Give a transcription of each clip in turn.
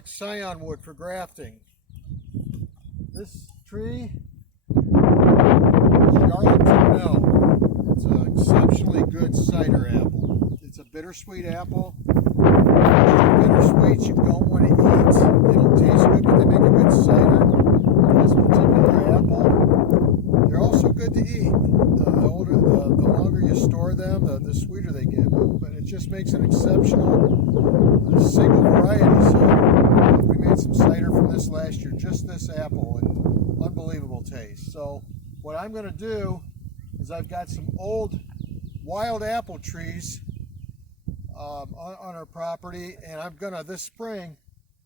select Scionwood for grafting. This tree is Arlington Mill. It's an exceptionally good cider apple. It's a bittersweet apple. Bittersweets you don't want to eat. They don't taste good, but they make a good cider. This particular apple, they're also good to eat. The longer you store them, the sweeter they get. But it just makes an exceptional single variety cider. We made some cider from this last year, just this apple, and unbelievable taste. So what I'm going to do is I've got some old wild apple trees on our property, and I'm gonna, this spring,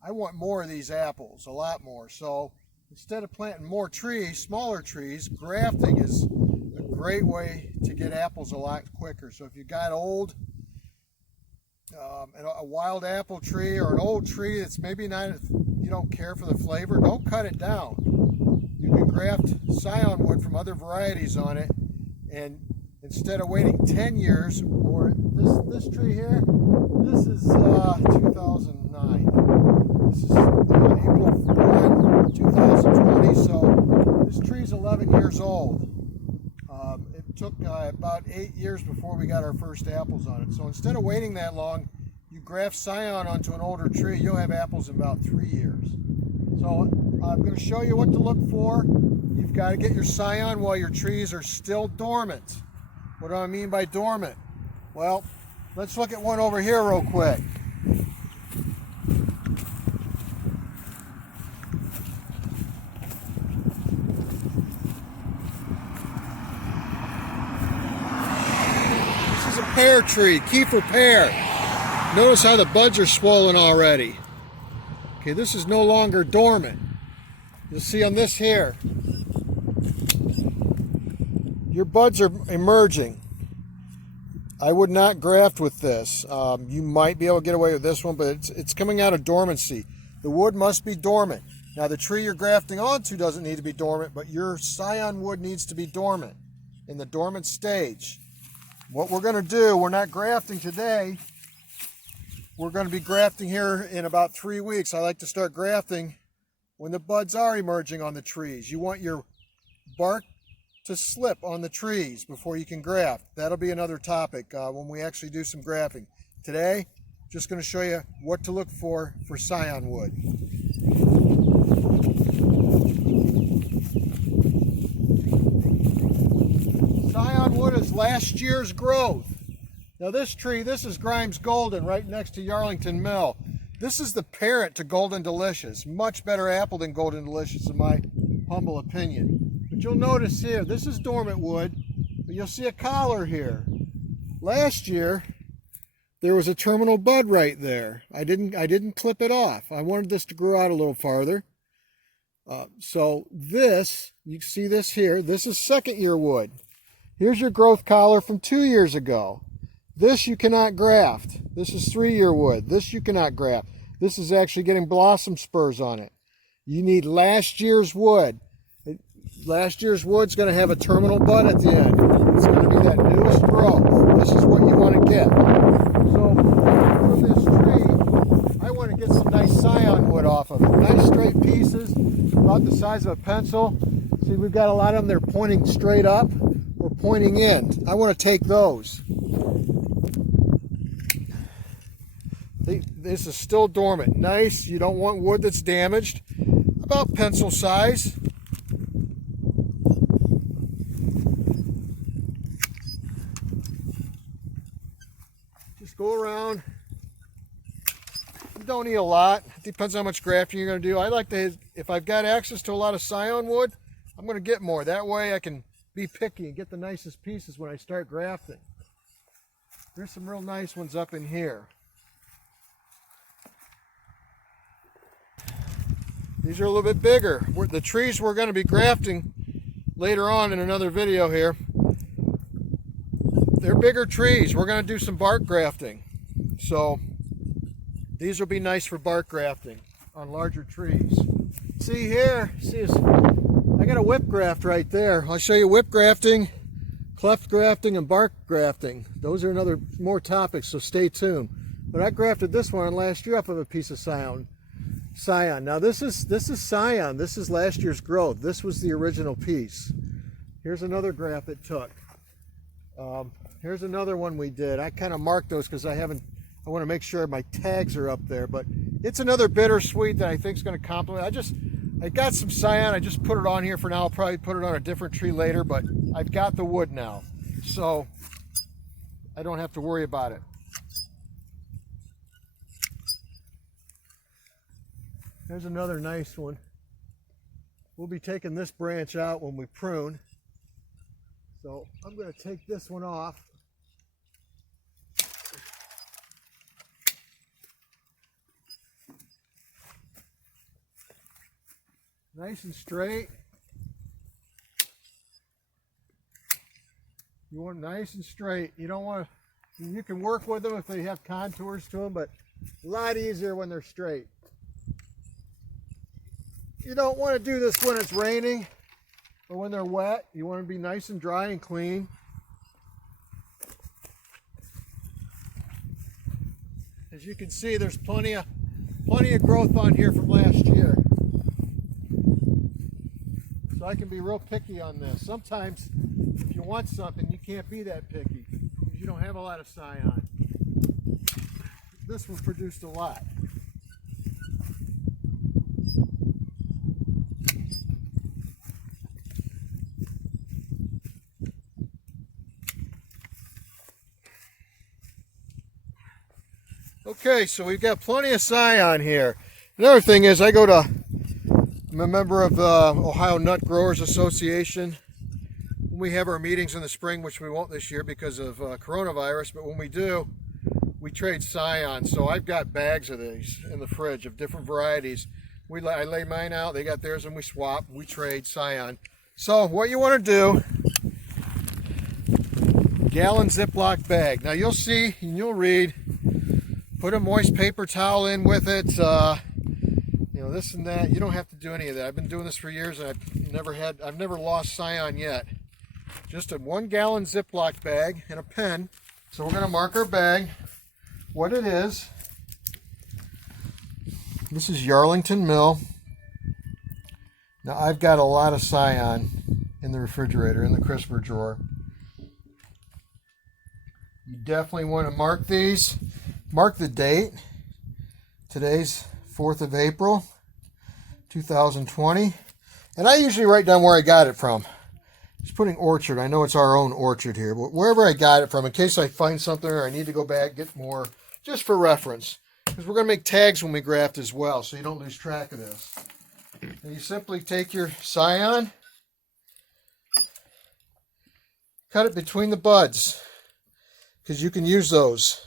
I want more of these apples, a lot more. So instead of planting more trees, smaller trees, grafting is a great way to get apples a lot quicker. So if you got old, a wild apple tree or an old tree that's maybe not, you don't care for the flavor, don't cut it down. You can graft Scionwood from other varieties on it, and instead of waiting 10 years, or this tree here, this is 2009. This is April 1, 2020, so this tree's 11 years old. It took about 8 years before we got our first apples on it. So instead of waiting that long, you graft Scion onto an older tree, you'll have apples in about 3 years. So I'm going to show you what to look for. You've got to get your Scion while your trees are still dormant. What do I mean by dormant? Well, let's look at one over here real quick. This is a pear tree, Kiefer pear. Notice how the buds are swollen already. Okay, this is no longer dormant. You'll see on this here, your buds are emerging. I would not graft with this. You might be able to get away with this one, but it's coming out of dormancy. The wood must be dormant. Now the tree you're grafting onto doesn't need to be dormant, but your Scion wood needs to be dormant, in the dormant stage. What we're going to do, we're not grafting today. We're going to be grafting here in about 3 weeks. I like to start grafting when the buds are emerging on the trees. You want your bark to slip on the trees before you can graft. That'll be another topic when we actually do some grafting. Today, just going to show you what to look for Scionwood. Scionwood is last year's growth. Now this tree, this is Grimes Golden right next to Arlington Mill. This is the parent to Golden Delicious. Much better apple than Golden Delicious in my humble opinion. But you'll notice here, this is dormant wood, but you'll see a collar here. Last year, there was a terminal bud right there. I didn't clip it off. I wanted this to grow out a little farther. So this, you see this here, this is second year wood. Here's your growth collar from 2 years ago. This you cannot graft. This is 3-year wood. This you cannot graft. This is actually getting blossom spurs on it. You need last year's wood. Last year's wood's going to have a terminal bud at the end. It's going to be that newest growth. This is what you want to get. So from this tree, I want to get some nice Scion wood off of it. Nice straight pieces, about the size of a pencil. See, we've got a lot of them. They're pointing straight up or pointing in. I want to take those. This is still dormant. Nice. You don't want wood that's damaged. About pencil size. Just go around. You don't need a lot. It depends on how much grafting you're going to do. I like to, if I've got access to a lot of Scion wood, I'm going to get more. That way I can be picky and get the nicest pieces when I start grafting. There's some real nice ones up in here. These are a little bit bigger. The trees we're going to be grafting later on in another video here, they're bigger trees. We're going to do some bark grafting. So these will be nice for bark grafting on larger trees. See here, I got a whip graft right there. I'll show you whip grafting, cleft grafting, and bark grafting. Those are more topics, so stay tuned. But I grafted this one last year off of a piece of Scion. Scion. Now this is Scion. This is last year's growth. This was the original piece. Here's another graft it took. Here's another one we did. I kind of marked those because I want to make sure my tags are up there, but it's another bittersweet that I think is going to complement. I got some Scion. I just put it on here for now. I'll probably put it on a different tree later, but I've got the wood now, so I don't have to worry about it. There's another nice one. We'll be taking this branch out when we prune. So I'm going to take this one off. Nice and straight. You want nice and straight. You don't want to, you can work with them if they have contours to them, but a lot easier when they're straight. You don't want to do this when it's raining or when they're wet. You want to be nice and dry and clean. As you can see, there's plenty of growth on here from last year. So I can be real picky on this. Sometimes if you want something, you can't be that picky because you don't have a lot of Scion. This one produced a lot. Okay, so we've got plenty of Scion here. Another thing is I'm a member of the Ohio Nut Growers Association. When we have our meetings in the spring, which we won't this year because of coronavirus, but when we do, we trade Scion. So I've got bags of these in the fridge of different varieties. I lay mine out, they got theirs, and we swap. We trade Scion. So what you want to do, gallon Ziploc bag. Now you'll see and you'll read, put a moist paper towel in with it, you know, this and that. You don't have to do any of that. I've been doing this for years and I've never lost Scion yet. Just a 1 gallon Ziploc bag and a pen. So we're going to mark our bag, what it is. This is Yarlington Mill. Now I've got a lot of Scion in the refrigerator, in the crisper drawer. You definitely want to mark these. Mark the date. Today's 4th of April, 2020. And I usually write down where I got it from. Just putting orchard. I know it's our own orchard here, but wherever I got it from, in case I find something or I need to go back, get more, just for reference. Because we're going to make tags when we graft as well, so you don't lose track of this. And you simply take your Scion, cut it between the buds, because you can use those.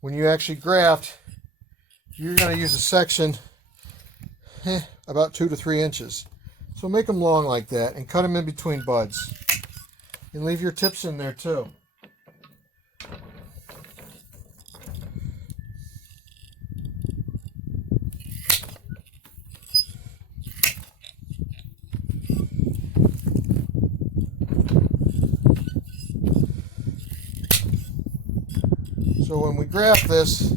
When you actually graft, you're going to use a section about 2 to 3 inches. So make them long like that and cut them in between buds. And leave your tips in there too. So when we graft this,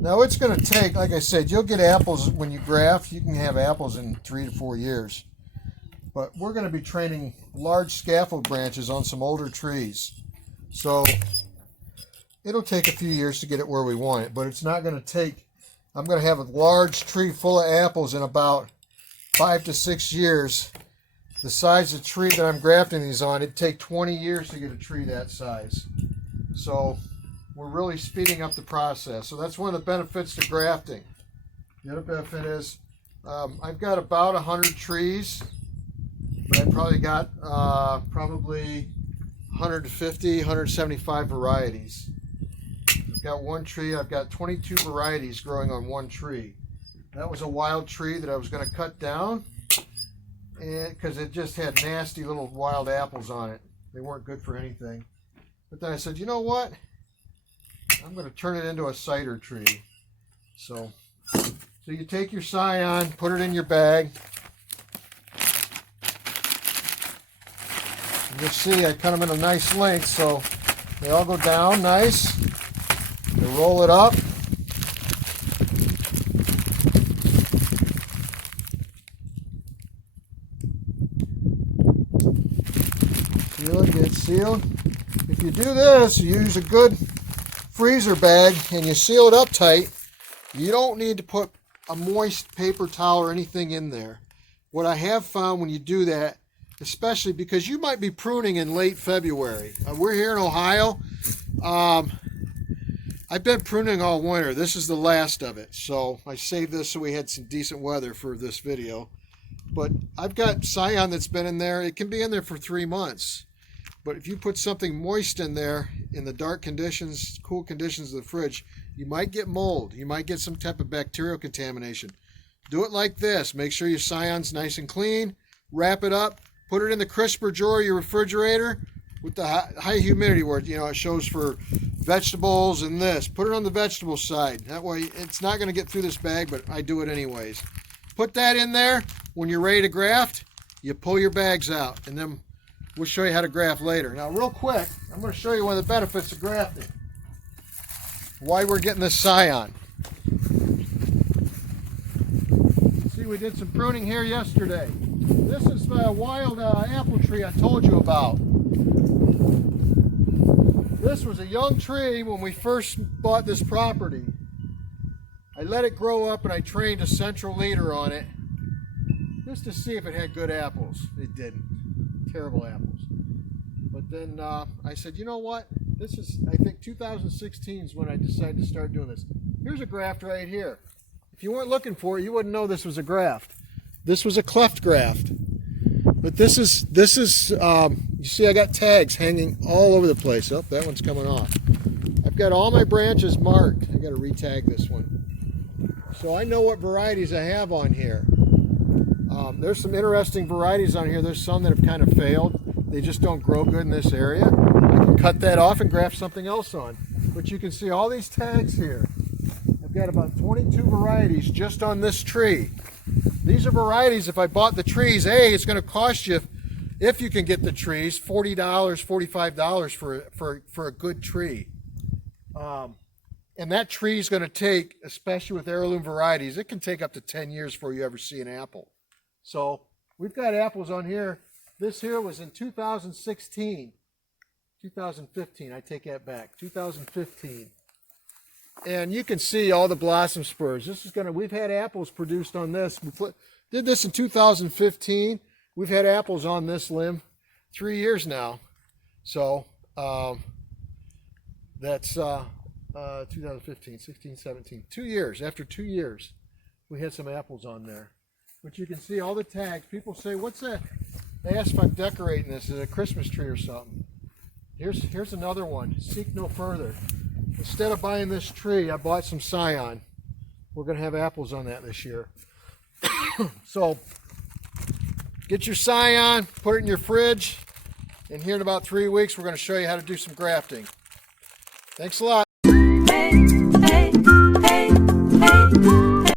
now it's going to take, like I said, you'll get apples when you graft. You can have apples in 3 to 4 years. But we're going to be training large scaffold branches on some older trees. So it'll take a few years to get it where we want it, but it's not going to take, I'm going to have a large tree full of apples in about 5 to 6 years. The size of the tree that I'm grafting these on, it'd take 20 years to get a tree that size. So we're really speeding up the process. So that's one of the benefits to grafting. The other benefit is I've got about 100 trees, but I've probably got probably 150, 175 varieties. I've got one tree, I've got 22 varieties growing on one tree. That was a wild tree that I was going to cut down because it just had nasty little wild apples on it. They weren't good for anything. But then I said, you know what? I'm going to turn it into a cider tree. So you take your Scion, put it in your bag. And you'll see I cut them in a nice length so they all go down nice. You roll it up. Seal it, get it sealed. If you do this, you use a good freezer bag and you seal it up tight, you don't need to put a moist paper towel or anything in there. What I have found when you do that, especially because you might be pruning in late February. We're here in Ohio. I've been pruning all winter. This is the last of it. So I saved this so we had some decent weather for this video. But I've got Scion that's been in there. It can be in there for 3 months. But if you put something moist in there in the dark conditions, cool conditions of the fridge, you might get mold. You might get some type of bacterial contamination. Do it like this. Make sure your Scion's nice and clean. Wrap it up. Put it in the crisper drawer of your refrigerator with the high humidity where it shows for vegetables and this. Put it on the vegetable side. That way it's not going to get through this bag, but I do it anyways. Put that in there. When you're ready to graft, you pull your bags out, and then we'll show you how to graft later. Now, real quick, I'm going to show you one of the benefits of grafting. Why we're getting this Scion. See, we did some pruning here yesterday. This is the wild apple tree I told you about. This was a young tree when we first bought this property. I let it grow up and I trained a central leader on it just to see if it had good apples. It didn't. Terrible apples. But then I said, you know what? This is, I think 2016 is when I decided to start doing this. Here's a graft right here. If you weren't looking for it, you wouldn't know this was a graft. This was a cleft graft. But this is you see I got tags hanging all over the place. Oh, that one's coming off. I've got all my branches marked. I got to re-tag this one. So I know what varieties I have on here. There's some interesting varieties on here. There's some that have kind of failed. They just don't grow good in this area. I can cut that off and graft something else on. But you can see all these tags here. I've got about 22 varieties just on this tree. These are varieties, if I bought the trees, it's going to cost you, if you can get the trees, $40, $45 for a good tree. And that tree is going to take, especially with heirloom varieties, it can take up to 10 years before you ever see an apple. So we've got apples on here. This here was in 2016. 2015, I take that back. 2015. And you can see all the blossom spurs. This is we've had apples produced on this. Did this in 2015. We've had apples on this limb 3 years now. So that's 2015, 16, 17. 2 years. After 2 years, we had some apples on there. But you can see all the tags. People say, what's that? They ask if I'm decorating this. Is it a Christmas tree or something? Here's another one. Seek no further. Instead of buying this tree, I bought some Scion. We're going to have apples on that this year. So, get your Scion, put it in your fridge, and here in about 3 weeks, we're going to show you how to do some grafting. Thanks a lot.